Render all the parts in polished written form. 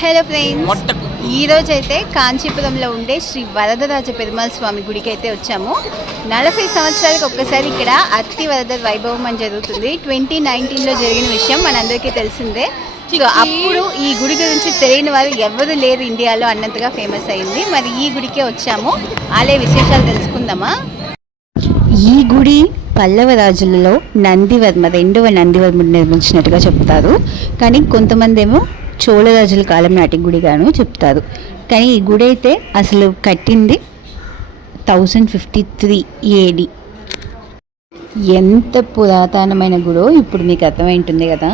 Hello friends, ఈరోజు అయితే కాంచీపురంలో ఉండే శ్రీ వరదరాజ పెరుమాళ స్వామి గుడికి అయితే వచ్చాము. 40 సంవత్సరాలకు ఒక్కసారి ఇక్కడ అత్తి వరద వైభవం అని జరుగుతుంది. 2019లో జరిగిన విషయం మనందరికీ తెలిసిందే. సో అప్పుడు ఈ గుడి గురించి తెలియని వారు ఎవరు లేరు ఇండియాలో అన్నంతగా ఫేమస్ అయింది. మరి ఈ గుడికే వచ్చాము, ఆలయ విశేషాలు తెలుసుకుందామా. ఈ గుడి పల్లవ రాజులలో నందివర్మ, రెండవ నందివర్ముడు నిర్మించినట్టుగా చెప్తారు. కానీ కొంతమంది ఏమో చోళరాజుల కాలం నాటి గుడిగాను చెప్తారు. కానీ ఈ గుడి అయితే అసలు కట్టింది 1053 AD. ఎంత పురాతనమైన గుడో ఇప్పుడు మీకు అర్థమైంటుంది కదా.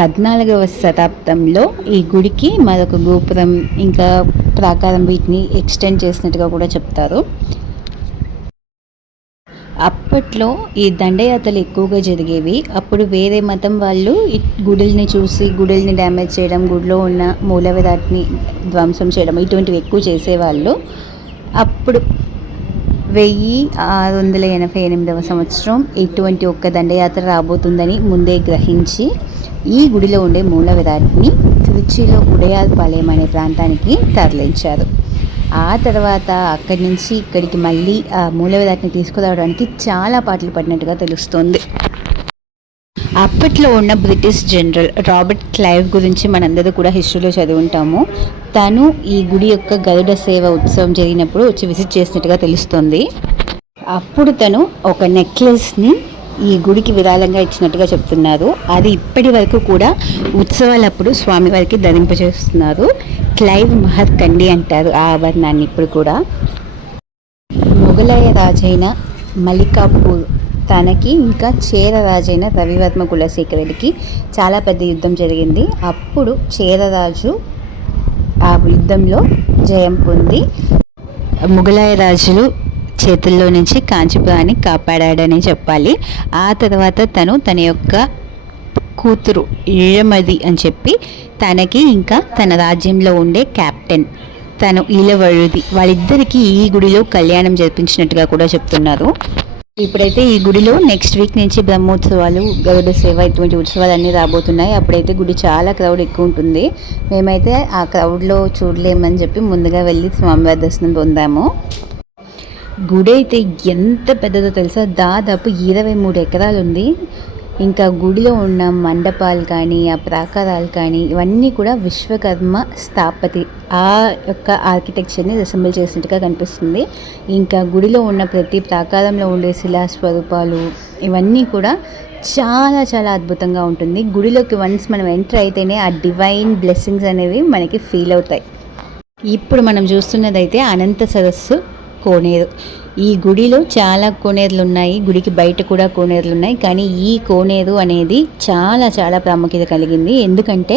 14వ శతాబ్దంలో ఈ గుడికి మరొక గోపురం ఇంకా ప్రాకారం వీటిని ఎక్స్టెండ్ చేసినట్టుగా కూడా చెప్తారు. అప్పట్లో ఈ దండయాత్రలు ఎక్కువగా జరిగేవి. అప్పుడు వేరే మతం వాళ్ళు ఈ గుడుల్ని చూసి గుడుల్ని డ్యామేజ్ చేయడం, గుడిలో ఉన్న మూల విరాట్ని ధ్వంసం చేయడం ఇటువంటివి ఎక్కువ చేసేవాళ్ళు. అప్పుడు 1688వ సంవత్సరం ఇటువంటి ఒక్క దండయాత్ర రాబోతుందని ముందే గ్రహించి ఈ గుడిలో ఉండే మూల విరాట్ని తిరుచిలో ఉడయార్పాలెం అనే ప్రాంతానికి తరలించారు. ఆ తర్వాత అక్కడి నుంచి ఇక్కడికి మళ్ళీ ఆ మూల విరాట్ని తీసుకురావడానికి చాలా పాటలు పడినట్టుగా తెలుస్తోంది. అప్పట్లో ఉన్న బ్రిటిష్ జనరల్ రాబర్ట్ క్లైవ్ గురించి మనందరూ కూడా హిస్టరీలో చదువుంటాము. తను ఈ గుడి యొక్క గరుడ సేవ ఉత్సవం జరిగినప్పుడు వచ్చి విజిట్ చేసినట్టుగా తెలుస్తుంది. అప్పుడు తను ఒక నెక్లెస్ని ఈ గుడికి విరాళంగా ఇచ్చినట్టుగా చెప్తున్నారు. అది ఇప్పటి వరకు కూడా ఉత్సవాలప్పుడు స్వామివారికి ధరింపజేస్తున్నారు. క్లైవ్ మహర్కండి అంటారు ఆ ఆభరణాన్ని ఇప్పుడు కూడా. మొఘలాయ రాజైన మలికాపూర్ తనకి ఇంకా చేర రాజైన రవివర్మ కులశేఖరుడికి చాలా పెద్ద యుద్ధం జరిగింది. అప్పుడు చేరరాజు ఆ యుద్ధంలో జయం పొంది మొఘలాయ రాజులు చేతుల్లో నుంచి కాంచీపురాన్ని కాపాడాడని చెప్పాలి. ఆ తర్వాత తన యొక్క కూతురు ఇళమది అని చెప్పి తనకి ఇంకా తన రాజ్యంలో ఉండే క్యాప్టెన్ తను ఇలవഴുది వాళ్ళిద్దరికీ ఈ గుడిలో కళ్యాణం జరిపించినట్టుగా కూడా చెప్తున్నారు. ఇప్పుడైతే ఈ గుడిలో నెక్స్ట్ వీక్ నుంచి బ్రహ్మోత్సవాలు, గరుడ సేవ ఇటువంటి ఉత్సవాలు అన్నీ రాబోతున్నాయి. అప్పుడైతే గుడి చాలా క్రౌడ్ ఎక్కువ ఉంటుంది. మేమైతే ఆ క్రౌడ్లో చూడలేమని చెప్పి ముందుగా వెళ్ళి స్వామివారి దర్శనం పొందాము. గుడి అయితే ఎంత పెద్దదో తెలుసా, దాదాపు 23 ఎకరాలు ఉంది. ఇంకా గుడిలో ఉన్న మండపాలు కానీ ఆ ప్రాకారాలు కానీ ఇవన్నీ కూడా విశ్వకర్మ స్థాపతి ఆ యొక్క ఆర్కిటెక్చర్ని రిసెంబుల్ చేసినట్టుగా కనిపిస్తుంది. ఇంకా గుడిలో ఉన్న ప్రతి ప్రాకారంలో ఉండే శిలాస్వరూపాలు ఇవన్నీ కూడా చాలా చాలా అద్భుతంగా ఉంటుంది. గుడిలోకి వన్స్ మనం ఎంటర్ అయితేనే ఆ డివైన్ బ్లెస్సింగ్స్ అనేవి మనకి ఫీల్ అవుతాయి. ఇప్పుడు మనం చూస్తున్నదైతే అనంత సరస్సు కోనేరు. ఈ గుడిలో చాలా కోనేరులు ఉన్నాయి, గుడికి బయట కూడా కోనేరులు ఉన్నాయి. కానీ ఈ కోనేరు అనేది చాలా చాలా ప్రాముఖ్యత కలిగింది. ఎందుకంటే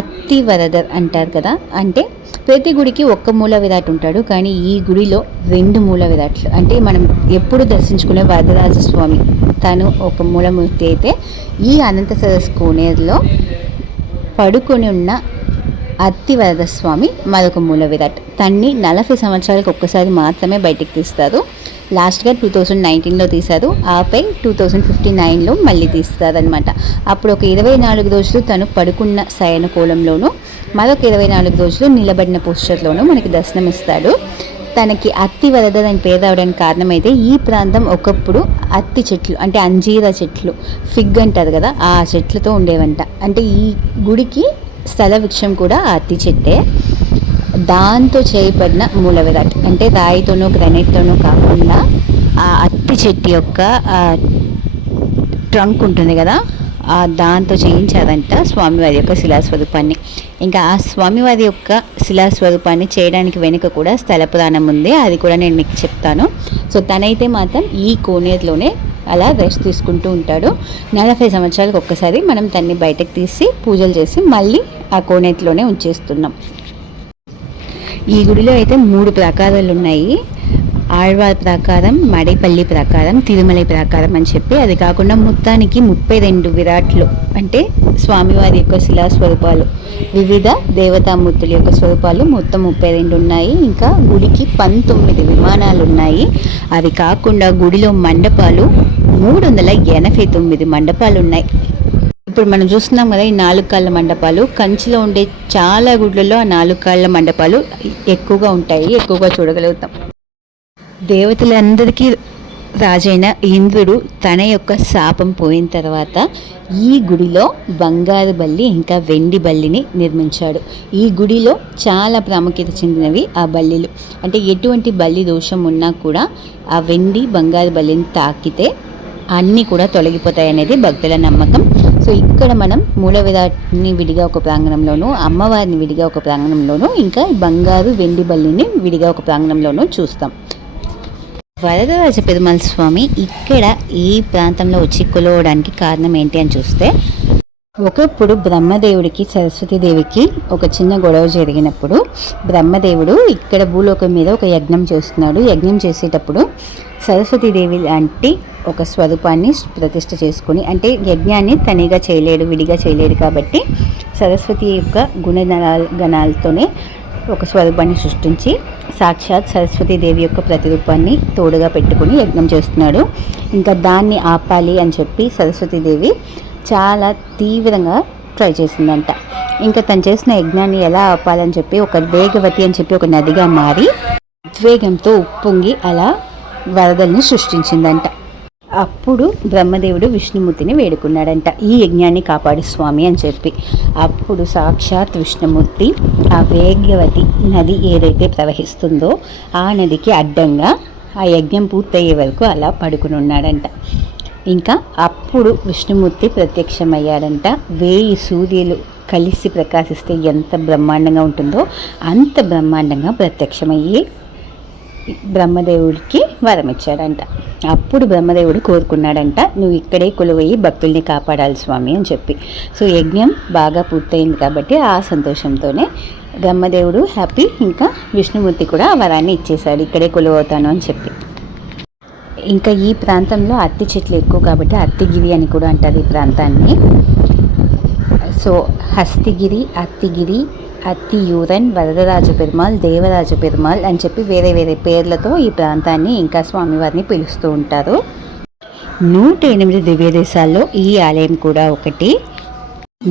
అత్తి వరదర్ అంటారు కదా, అంటే ప్రతి గుడికి ఒక్క మూల విరాట్ ఉంటాడు. కానీ ఈ గుడిలో 2 మూల విరాట్లు, అంటే మనం ఎప్పుడు దర్శించుకునే వరదరాజస్వామి తను ఒక మూలమూర్తి అయితే, ఈ అనంత సరస్సు కోనేరులో పడుకొని ఉన్న అత్తి వరదస్వామి మరొక మూల విరాట్. తన్ని 40 సంవత్సరాలకు ఒక్కసారి మాత్రమే బయటికి తీస్తారు. లాస్ట్గా 2019లో తీశారు, ఆపై 2059లో మళ్ళీ తీస్తారనమాట. అప్పుడు ఒక 24 రోజులు తను పడుకున్న శయన కోలంలోనూ, మరొక 24 రోజులు నిలబడిన పోస్చర్లోనూ మనకి దర్శనం ఇస్తాడు. తనకి అత్తి వరద అని పేరు రావడానికి కారణమైతే ఈ ప్రాంతం ఒకప్పుడు అత్తి చెట్లు, అంటే అంజీరా చెట్లు, ఫిగ్ అంటారు కదా, ఆ చెట్లతో ఉండేవంట. అంటే ఈ గుడికి స్థల వృక్షం కూడా ఆ అత్తి చెట్టే. దాంతో చేయబడిన మూల విరాట్, అంటే రాయితోనూ గ్రానైట్తోనూ కాకుండా ఆ అత్తి చెట్టు యొక్క ట్రంక్ ఉంటుంది కదా, దాంతో చేయించారంట స్వామివారి యొక్క శిలాస్వరూపాన్ని. ఇంకా ఆ స్వామివారి యొక్క శిలాస్వరూపాన్ని చేయడానికి వెనుక కూడా స్థల పురాణం ఉంది, అది కూడా నేను మీకు చెప్తాను. సో తనైతే మాత్రం ఈ కోనేరులోనే అలా రెస్ట్ తీసుకుంటూ ఉంటాడు. 40 సంవత్సరాలకు ఒక్కసారి మనం తన్ని బయటకు తీసి పూజలు చేసి మళ్ళీ ఆ కోనేరులోనే ఉంచేస్తున్నాం. ఈ గుడిలో అయితే 3 ప్రాకారాలు ఉన్నాయి. ఆళ్వార్ ప్రాకారం, మడైపల్లి ప్రాకారం, తిరుమలై ప్రాకారం అని చెప్పి. అది కాకుండా మొత్తానికి 32 విరాట్లు, అంటే స్వామివారి యొక్క శిలాస్వరూపాలు, వివిధ దేవతామూర్తుల యొక్క స్వరూపాలు మొత్తం 32 ఉన్నాయి. ఇంకా గుడికి 19 విమానాలు ఉన్నాయి. అవి కాకుండా గుడిలో మండపాలు 389 మండపాలు ఉన్నాయి. ఇప్పుడు మనం చూస్తున్నాం కదా ఈ 4 కాళ్ళ మండపాలు. కంచిలో ఉండే చాలా గుడ్లలో ఆ 4 కాళ్ళ మండపాలు ఎక్కువగా ఉంటాయి, ఎక్కువగా చూడగలుగుతాం. దేవతలందరికీ రాజైన ఇంద్రుడు తన యొక్క శాపం పోయిన తర్వాత ఈ గుడిలో బంగారు బల్లి ఇంకా వెండి బల్లిని నిర్మించాడు. ఈ గుడిలో చాలా ప్రాముఖ్యత చెందినవి ఆ బల్లిలు. అంటే ఎటువంటి బల్లి దోషం ఉన్నా కూడా ఆ వెండి బంగారు బల్లిని తాకితే అన్నీ కూడా తొలగిపోతాయి అనేది భక్తుల నమ్మకం. సో ఇక్కడ మనం మూల విరాట్ని విడిగా ఒక ప్రాంగణంలోనూ, అమ్మవారిని విడిగా ఒక ప్రాంగణంలోనూ, ఇంకా బంగారు వెండి బల్లిని విడిగా ఒక ప్రాంగణంలోనూ చూస్తాం. వరదరాజ పెరుమాళ స్వామి ఇక్కడ ఈ ప్రాంతంలో వచ్చి కొలవడానికి కారణం ఏంటి అని చూస్తే, ఒకప్పుడు బ్రహ్మదేవుడికి సరస్వతీదేవికి ఒక చిన్న గొడవ జరిగినప్పుడు బ్రహ్మదేవుడు ఇక్కడ భూలోకం మీద ఒక యజ్ఞం చేస్తున్నాడు. యజ్ఞం చేసేటప్పుడు సరస్వతీదేవి లాంటి ఒక స్వరూపాన్ని ప్రతిష్ఠ చేసుకుని, అంటే యజ్ఞాన్ని తనిగా చేయలేడు, విడిగా చేయలేడు కాబట్టి సరస్వతి యొక్క గణాలతోనే ఒక స్వరూపాన్ని సృష్టించి సాక్షాత్ సరస్వతీదేవి యొక్క ప్రతిరూపాన్ని తోడుగా పెట్టుకుని యజ్ఞం చేస్తున్నాడు. ఇంకా దాన్ని ఆపాలి అని చెప్పి సరస్వతీదేవి చాలా తీవ్రంగా ట్రై చేసిందంట. ఇంకా తను చేసిన యజ్ఞాన్ని ఎలా ఆపాలని చెప్పి ఒక వేగవతి అని చెప్పి ఒక నదిగా మారి ఉద్వేగంతో ఉప్పొంగి అలా వరదల్ని సృష్టించిందంట. అప్పుడు బ్రహ్మదేవుడు విష్ణుమూర్తిని వేడుకున్నాడంట, ఈ యజ్ఞాన్ని కాపాడు స్వామి అని చెప్పి. అప్పుడు సాక్షాత్ విష్ణుమూర్తి ఆ వేగవతి నది ఏదైతే ప్రవహిస్తుందో ఆ నదికి అడ్డంగా ఆ యజ్ఞం పూర్తయ్యే వరకు అలా పడుకుని ఉన్నాడంట. ఇంకా అప్పుడు విష్ణుమూర్తి ప్రత్యక్షమయ్యాడంట. 1000 సూర్యులు కలిసి ప్రకాశిస్తే ఎంత బ్రహ్మాండంగా ఉంటుందో అంత బ్రహ్మాండంగా ప్రత్యక్షమయ్యి బ్రహ్మదేవుడికి వరం ఇచ్చాడంట. అప్పుడు బ్రహ్మదేవుడు కోరుకున్నాడంట, నువ్వు ఇక్కడే కొలువయ్యి భక్తుల్ని కాపాడాలి స్వామి అని చెప్పి. సో యజ్ఞం బాగా పూర్తయింది కాబట్టి ఆ సంతోషంతోనే బ్రహ్మదేవుడు హ్యాపీ, ఇంకా విష్ణుమూర్తి కూడా ఆ వరాన్ని ఇచ్చేశాడు, ఇక్కడే కొలువవుతాను అని చెప్పి. ఇంకా ఈ ప్రాంతంలో అత్తి చెట్లు ఎక్కువ కాబట్టి అత్తిగిరి అని కూడా అంటారు ఈ ప్రాంతాన్ని. సో హస్తిగిరి, అత్తిగిరి, అత్తియూరన్, వరదరాజ పెరుమాళ్, దేవరాజ పెరుమాళ్ అని చెప్పి వేరే వేరే పేర్లతో ఈ ప్రాంతాన్ని ఇంకా స్వామివారిని పిలుస్తూ ఉంటారు. 108 దివ్యదేశాల్లో ఈ ఆలయం కూడా ఒకటి.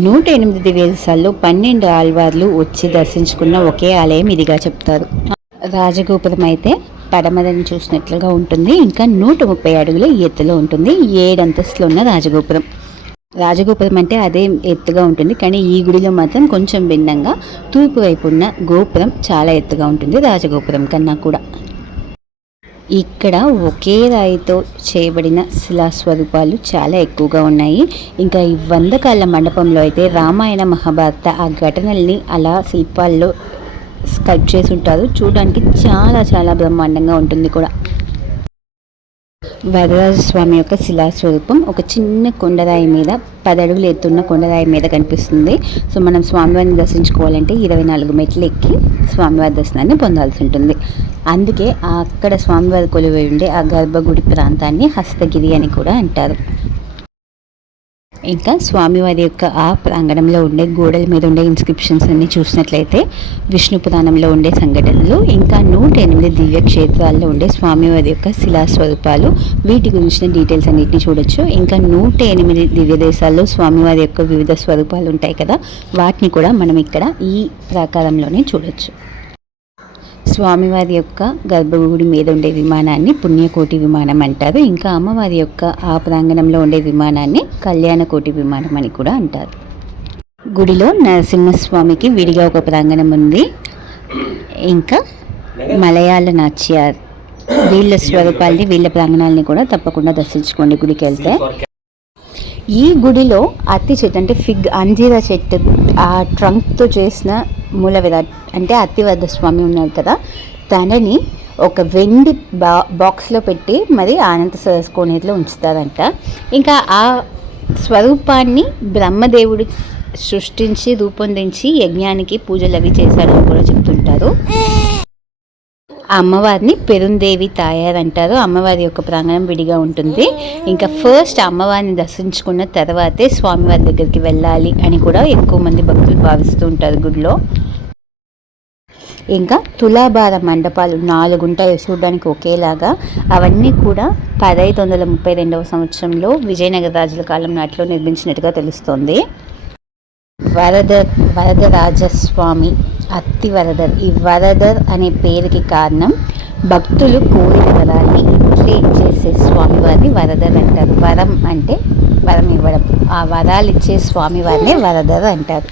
108 దివ్యదేశాల్లో 12 ఆళ్వార్లు వచ్చి దర్శించుకున్న ఒకే ఆలయం ఇదిగా చెప్తారు. రాజగోపురం అయితే పడమరని చూసినట్లుగా ఉంటుంది. ఇంకా 130 అడుగుల ఎత్తులో ఉంటుంది. 7 అంతస్తులు ఉన్న రాజగోపురం. రాజగోపురం అంటే అదే ఎత్తుగా ఉంటుంది, కానీ ఈ గుడిలో మాత్రం కొంచెం భిన్నంగా తూర్పు వైపు ఉన్న గోపురం చాలా ఎత్తుగా ఉంటుంది రాజగోపురం కన్నా కూడా. ఇక్కడ ఒకే రాయితో చేయబడిన శిలాస్వరూపాలు చాలా ఎక్కువగా ఉన్నాయి. ఇంకా ఈ 100 కాళ్ళ మండపంలో అయితే రామాయణ మహాభారత ఆ ఘటనల్ని అలా శిల్పాల్లో స్కల్ప్ట్ చేసి ఉంటారు. చూడడానికి చాలా చాలా బ్రహ్మాండంగా ఉంటుంది కూడా. వరదరాజస్వామి యొక్క శిలాస్వరూపం ఒక చిన్న కొండరాయి మీద 10 అడుగులు ఎత్తున్న కొండరాయి మీద కనిపిస్తుంది. సో మనం స్వామివారిని దర్శించుకోవాలంటే 24 మెట్లు ఎక్కి స్వామివారి దర్శనాన్ని పొందాల్సి ఉంటుంది. అందుకే అక్కడ స్వామివారి కొలువై ఉండే ఆ గర్భగుడి ప్రాంతాన్ని హస్తగిరి అని కూడా అంటారు. ఇంకా స్వామివారి యొక్క ఆ ప్రాంగణంలో ఉండే గోడల మీద ఉండే ఇన్స్క్రిప్షన్స్ అన్ని చూసినట్లయితే విష్ణు పురాణంలో ఉండే సంఘటనలు, ఇంకా 108 దివ్య క్షేత్రాల్లో ఉండే స్వామివారి యొక్క శిలాస్వరూపాలు, వీటి గురించిన డీటెయిల్స్ అన్నిటిని చూడొచ్చు. ఇంకా 108 దివ్య దేశాల్లో స్వామివారి యొక్క వివిధ స్వరూపాలు ఉంటాయి కదా, వాటిని కూడా మనం ఇక్కడ ఈ ప్రాకారంలోనే చూడొచ్చు. స్వామివారి యొక్క గర్భగుడి మీద ఉండే విమానాన్ని పుణ్యకోటి విమానం అంటారు. ఇంకా అమ్మవారి యొక్క ఆ ప్రాంగణంలో ఉండే విమానాన్ని కళ్యాణకోటి విమానం అని కూడా అంటారు. గుడిలో నరసింహస్వామికి విడిగా ఒక ప్రాంగణం ఉంది. ఇంకా మలయాళ నాచ్యార్ వీళ్ళ స్వరూపాలని, వీళ్ళ ప్రాంగణాలని కూడా తప్పకుండా దర్శించుకోండి గుడికి వెళ్తే. ఈ గుడిలో అత్తి చెట్టు అంటే ఫిగ్ అంజీరా చెట్టు ఆ ట్రంక్తో చేసిన మూల విరాట్ అంటే అత్తివర్ధ స్వామి ఉన్నారు కదా, తనని ఒక వెండి బాక్స్లో పెట్టి మరి అనంత సరస్సు కోనేరులో ఉంచుతారంట. ఇంకా ఆ స్వరూపాన్ని బ్రహ్మదేవుడు సృష్టించి రూపొందించి యజ్ఞానికి పూజలు అవి చేశాడని కూడా చెప్తుంటారు. అమ్మవారిని పెరుందేవి తాయారు అంటారు. అమ్మవారి యొక్క ప్రాంగణం విడిగా ఉంటుంది. ఇంకా ఫస్ట్ అమ్మవారిని దర్శించుకున్న తర్వాతే స్వామివారి దగ్గరికి వెళ్ళాలి అని కూడా ఎక్కువ మంది భక్తులు భావిస్తూ ఉంటారు గుడిలో. ఇంకా తులాభార మండపాలు 4 ఉంటాయి చూడడానికి ఒకేలాగా. అవన్నీ కూడా 1532 సంవత్సరంలో విజయనగర రాజుల కాలం నాటిలో నిర్మించినట్టుగా తెలుస్తోంది. వరదరాజస్వామి అత్తి వరదర్. ఈ వరదర్ అనే పేరుకి కారణం భక్తులు కోరిన వరాన్ని ఇట్లే ఇచ్చేసే స్వామివారిని వరదర్ అంటారు. వరం అంటే వరం ఇవ్వడం, ఆ వరాలు ఇచ్చే స్వామివారిని వరదర్ అంటారు.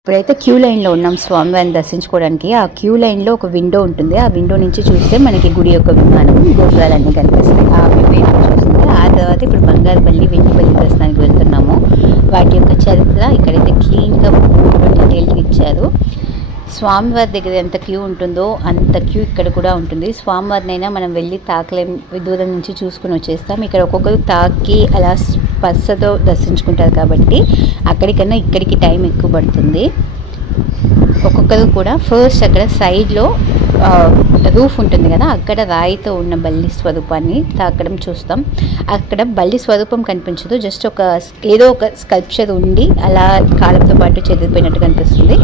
ఇప్పుడైతే క్యూ లైన్లో ఉన్నాం స్వామివారిని దర్శించుకోవడానికి. ఆ క్యూ లైన్లో ఒక విండో ఉంటుంది. ఆ విండో నుంచి చూస్తే మనకి గుడి యొక్క విమానం, గోపురాలన్నీ కనిపిస్తాయి. ఆ విండో చూస్తుంది. ఆ తర్వాత ఇప్పుడు బంగారుపల్లి, వెండిపల్లి దర్శనానికి వెళ్తున్నాము. వాటి యొక్క చరిత్ర ఇక్కడైతే క్లీన్గా డీటెయిల్గా ఇచ్చారు. స్వామివారి దగ్గర ఎంత క్యూ ఉంటుందో అంత క్యూ ఇక్కడ కూడా ఉంటుంది. స్వామివారినైనా మనం వెళ్ళి తాకలేం, దూరం నుంచి చూసుకుని వచ్చేస్తాం. ఇక్కడ ఒక్కొక్కరు తాకి అలా స్పర్శతో దర్శించుకుంటారు కాబట్టి అక్కడికన్నా ఇక్కడికి టైం ఎక్కువ పడుతుంది. ఒక్కొక్కరు కూడా ఫస్ట్ అక్కడ సైడ్లో రూఫ్ ఉంటుంది కదా, అక్కడ రాయితో ఉన్న బల్లి స్వరూపాన్ని తాకడం చూస్తాం. అక్కడ బల్లి స్వరూపం కనిపించదు, జస్ట్ ఏదో ఒక స్కల్ప్చర్ ఉండి అలా కాలంతో పాటు చెదిరిపోయినట్టు కనిపిస్తుంది.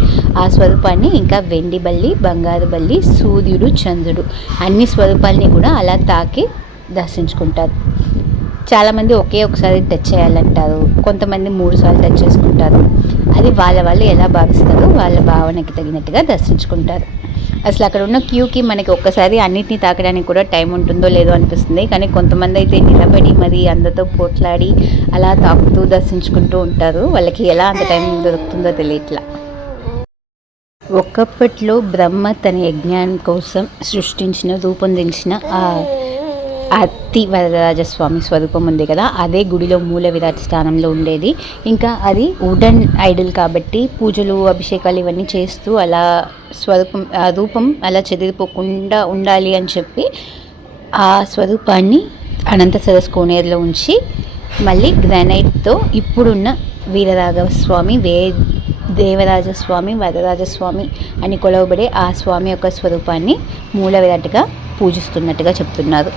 ఆ స్వరూపాన్ని ఇంకా వెండి బల్లి, బంగారు బల్లి, సూర్యుడు, చంద్రుడు అన్ని స్వరూపాలని కూడా అలా తాకి దర్శించుకుంటారు. చాలామంది ఒకసారి టచ్ చేయాలంటారు, కొంతమంది 3 సార్లు టచ్ చేసుకుంటారు. అది వాళ్ళు ఎలా భావిస్తారో వాళ్ళ భావనకి తగినట్టుగా దర్శించుకుంటారు. అసలు అక్కడ ఉన్న క్యూకి మనకి ఒక్కసారి అన్నిటినీ తాకడానికి కూడా టైం ఉంటుందో లేదో అనిపిస్తుంది. కానీ కొంతమంది అయితే నిలబడి మరి అందరితో పోట్లాడి అలా తాకుతూ దర్శించుకుంటూ ఉంటారు. వాళ్ళకి ఎలా అంత టైం దొరుకుతుందో తెలియట్లా. ఒకప్పట్లో బ్రహ్మ తన యజ్ఞానం కోసం రూపొందించిన అత్తి వరదరాజస్వామి స్వరూపం ఉంది కదా, అదే గుడిలో మూల విరాట్ స్థానంలో ఉండేది. ఇంకా అది వుడెన్ ఐడల్ కాబట్టి పూజలు, అభిషేకాలు ఇవన్నీ చేస్తూ అలా రూపం అలా చెదిరిపోకుండా ఉండాలి అని చెప్పి ఆ స్వరూపాన్ని అనంత సరస్సు కోనేరులో ఉంచి మళ్ళీ గ్రానైట్తో ఇప్పుడున్న వీరరాఘవస్వామి, దేవరాజస్వామి, వరదరాజస్వామి అని కొలవబడే ఆ స్వామి యొక్క స్వరూపాన్ని మూల విరాట్గా పూజిస్తున్నట్టుగా చెప్తున్నారు.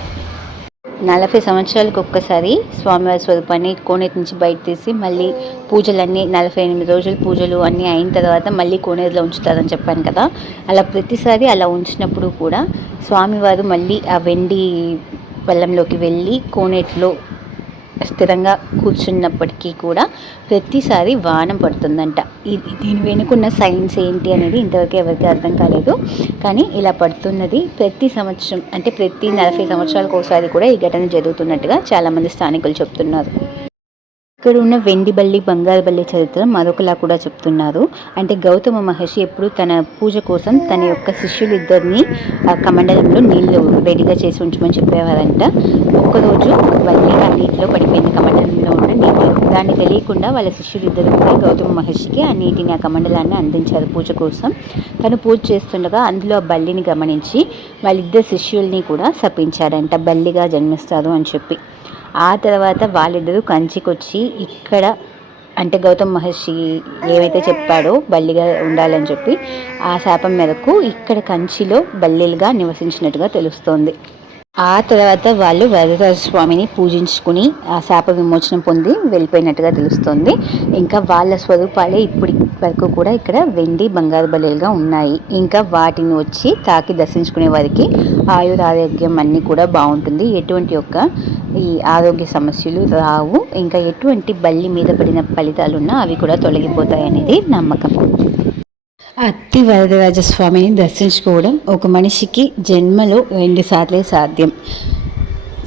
40 సంవత్సరాలకు ఒక్కసారి స్వామివారి స్వరూపాన్ని కోనేరు నుంచి బయట తీసి మళ్ళీ పూజలన్నీ 48 రోజులు పూజలు అన్నీ అయిన తర్వాత మళ్ళీ కోనేరులో ఉంచుతారని చెప్పాను కదా. అలా ప్రతిసారి అలా ఉంచినప్పుడు కూడా స్వామివారు మళ్ళీ ఆ వెండి పళ్ళంలోకి వెళ్ళి కోనేరులో స్థిరంగా కూర్చున్నప్పటికీ కూడా ప్రతిసారి వానం పడుతుందంట. దీని వెనుకున్న సైన్స్ ఏంటి అనేది ఇంతవరకు ఎవరికి అర్థం కాలేదు. కానీ ఇలా పడుతున్నది ప్రతి సంవత్సరం, అంటే ప్రతి 40 సంవత్సరాలకు ఒకసారి కూడా ఈ ఘటన జరుగుతున్నట్టుగా చాలామంది స్థానికులు చెప్తున్నారు. ఇక్కడ ఉన్న వెండి బల్లి, బంగారు బల్లి చరిత్ర మరొకలా కూడా చెప్తున్నారు. అంటే గౌతమ మహర్షి ఎప్పుడు తన పూజ కోసం తన యొక్క శిష్యులిద్దరిని కమండలంలో నీళ్లు రెడీగా చేసి ఉంచమని చెప్పేవారంట. ఒక్కరోజు బల్లి ఆ నీటిలో పడిపోయింది, కమండలంలో ఉన్న నీటిలో. దాన్ని తెలియకుండా వాళ్ళ శిష్యులిద్దరు కూడా గౌతమ మహర్షికి ఆ నీటిని, ఆ కమండలాన్ని అందించారు పూజ కోసం. తను పూజ చేస్తుండగా అందులో ఆ బల్లిని గమనించి వాళ్ళిద్దరు శిష్యుల్ని కూడా శపించారంట, బల్లిగా జన్మిస్తారు అని చెప్పి. ఆ తర్వాత వాళ్ళిద్దరూ కంచికొచ్చి ఇక్కడ, అంటే గౌతమ్ మహర్షి ఏమైతే చెప్పాడో బల్లిగా ఉండాలని చెప్పి ఆ శాపం మేరకు ఇక్కడ కంచిలో బల్లిలుగా నివసించినట్టుగా తెలుస్తోంది. ఆ తర్వాత వాళ్ళు వరదరాజస్వామిని పూజించుకుని ఆ శాప విమోచనం పొంది వెళ్ళిపోయినట్టుగా తెలుస్తుంది. ఇంకా వాళ్ళ స్వరూపాలే ఇప్పటి వరకు కూడా ఇక్కడ వెండి, బంగారు బల్లిలుగా ఉన్నాయి. ఇంకా వాటిని వచ్చి తాకి దర్శించుకునే వారికి ఆరోగ్యం అన్నీ కూడా బాగుంటుంది, ఎటువంటి ఈ ఆరోగ్య సమస్యలు రావు. ఇంకా ఎటువంటి బల్లి మీద పడిన ఫలితాలున్నా అవి కూడా తొలగిపోతాయి అనేది నమ్మకం. అత్తి వరదరాజస్వామిని దర్శించుకోవడం ఒక మనిషికి జన్మలో 2 సార్లే సాధ్యం.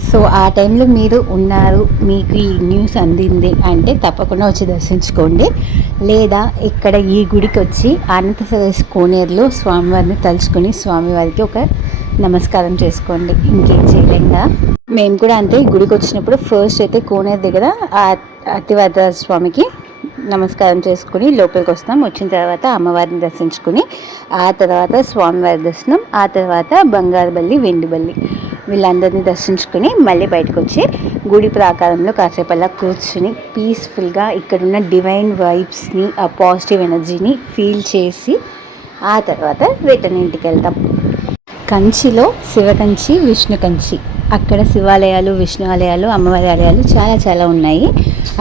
సో ఆ టైంలో మీరు ఉన్నారు, మీకు ఈ న్యూస్ అందింది అంటే తప్పకుండా వచ్చి దర్శించుకోండి. లేదా ఇక్కడ ఈ గుడికి వచ్చి అనంత సరస్సు కోనేరులో స్వామివారిని తలుచుకొని స్వామివారికి ఒక నమస్కారం చేసుకోండి. ఇంకేం చేయలేంగా. మేము కూడా అంతే, గుడికి వచ్చినప్పుడు ఫస్ట్ అయితే కోనేరు దగ్గర అత్తి వరదరాజస్వామికి నమస్కారం చేసుకుని లోపలికి వస్తాం. వచ్చిన తర్వాత అమ్మవారిని దర్శించుకుని ఆ తర్వాత స్వామివారి దర్శనం, ఆ తర్వాత బంగారు బల్లి, వెండి బల్లి వీళ్ళందరినీ దర్శించుకుని మళ్ళీ బయటకు వచ్చి గుడి ప్రాకారంలో కాసేపు అలా కూర్చుని పీస్ఫుల్గా ఇక్కడున్న డివైన్ వైబ్స్ని, ఆ పాజిటివ్ ఎనర్జీని ఫీల్ చేసి ఆ తర్వాత రిటర్న్ ఇంటికి వెళ్తాం. కంచిలో శివకంచి, విష్ణు కంచి, అక్కడ శివాలయాలు, విష్ణు ఆలయాలు, అమ్మవారి ఆలయాలు చాలా చాలా ఉన్నాయి.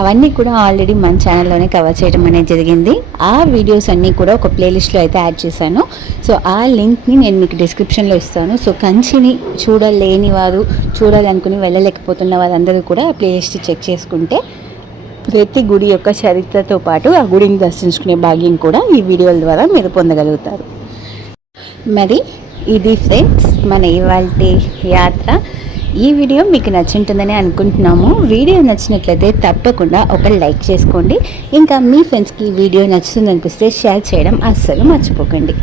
అవన్నీ కూడా ఆల్రెడీ మన ఛానల్లోనే కవర్ చేయడం అనేది జరిగింది. ఆ వీడియోస్ అన్నీ కూడా ఒక ప్లేలిస్ట్లో అయితే యాడ్ చేశాను. సో ఆ లింక్ని నేను మీకు డిస్క్రిప్షన్లో ఇస్తాను. సో కంచిని చూడలేని వారు, చూడాలనుకుని వెళ్ళలేకపోతున్న వారందరూ కూడా ఆ ప్లేలిస్ట్ చెక్ చేసుకుంటే ప్రతి గుడి యొక్క చరిత్రతో పాటు ఆ గుడిని దర్శించుకునే భాగ్యం కూడా ఈ వీడియోల ద్వారా మీరు పొందగలుగుతారు. మరి ఇది ఫ్రెండ్స్ మన ఇవాల్టి యాత్ర. ఈ వీడియో మీకు నచ్చుంటుందని అనుకుంటున్నాము. వీడియో నచ్చినట్లయితే తప్పకుండా ఒక లైక్ చేసుకోండి. ఇంకా మీ ఫ్రెండ్స్కి ఈ వీడియో నచ్చుతుందనిపిస్తే షేర్ చేయడం అస్సలు మర్చిపోకండి.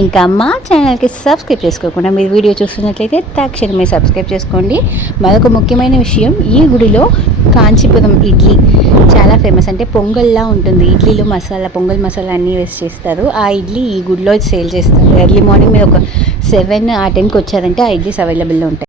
ఇంకా మా ఛానల్కి సబ్స్క్రైబ్ చేసుకోకుండా మీరు వీడియో చూస్తున్నట్లయితే తక్షణమే సబ్స్క్రైబ్ చేసుకోండి. మరొక ముఖ్యమైన విషయం, ఈ గుడిలో కాంచీపురం ఇడ్లీ చాలా ఫేమస్. అంటే పొంగల్లా ఉంటుంది. ఇడ్లీలో మసాలా, పొంగల్ మసాలా అన్నీ వేసి చేస్తారు. ఆ ఇడ్లీ ఈ గుడిలో సేల్ చేస్తారు. ఎర్లీ మార్నింగ్ మీరు ఒక 7 ఆ టైంకి వచ్చారంటే ఆ ఇడ్లీస్ అవైలబుల్లో ఉంటాయి.